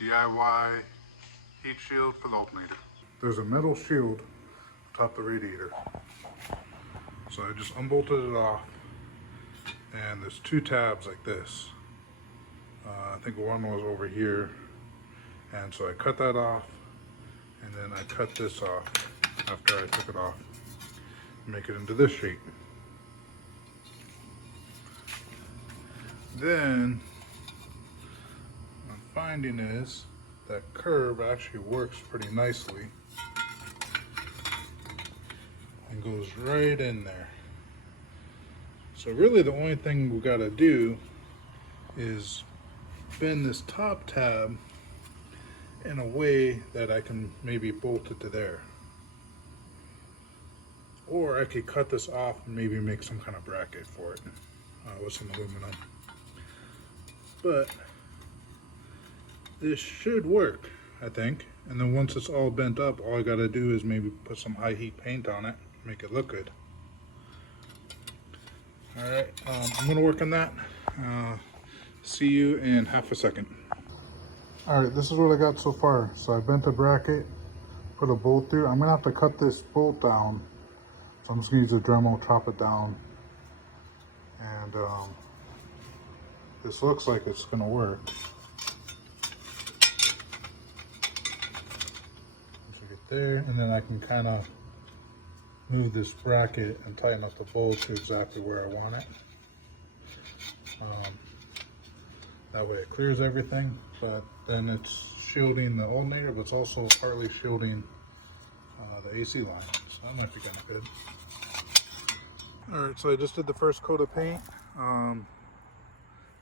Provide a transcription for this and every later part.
DIY heat shield for the alternator. There's a metal shield atop the radiator. So I just unbolted it off, and there's two tabs like this. I think one was over here, and so I cut that off, and then I cut this off after I took it off, make it into this shape. Then what I'm finding is that curve actually works pretty nicely and goes right in there. So really the only thing we got to do is bend this top tab in a way that I can maybe bolt it to there. Or I could cut this off and maybe make some kind of bracket for it with some aluminum. But this should work, I think. And then once it's all bent up, all I gotta do is maybe put some high heat paint on it, make it look good. Alright, I'm gonna work on that. See you in half a second. Alright, this is what I got so far. So I bent a bracket, put a bolt through. I'm gonna have to cut this bolt down. So I'm just gonna use a Dremel, chop it down. And this looks like it's gonna work. Get there, and then I can kind of move this bracket and tighten up the bolt to exactly where I want it. That way it clears everything, but then it's shielding the alternator, but it's also partly shielding the AC line, so that might be kind of good. Alright, so I just did the first coat of paint. I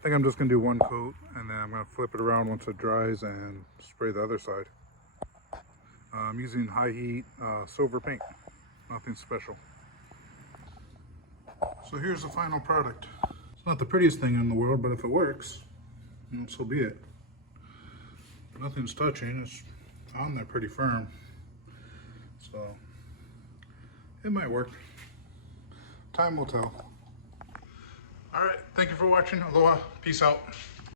think I'm just going to do one coat, and then I'm going to flip it around once it dries and spray the other side. I'm using high heat silver paint, nothing special. So here's the final product. It's not the prettiest thing in the world, but if it works, so be it. Nothing's touching, it's on there pretty firm. So it might work. Time will tell. Alright, thank you for watching. Aloha, peace out.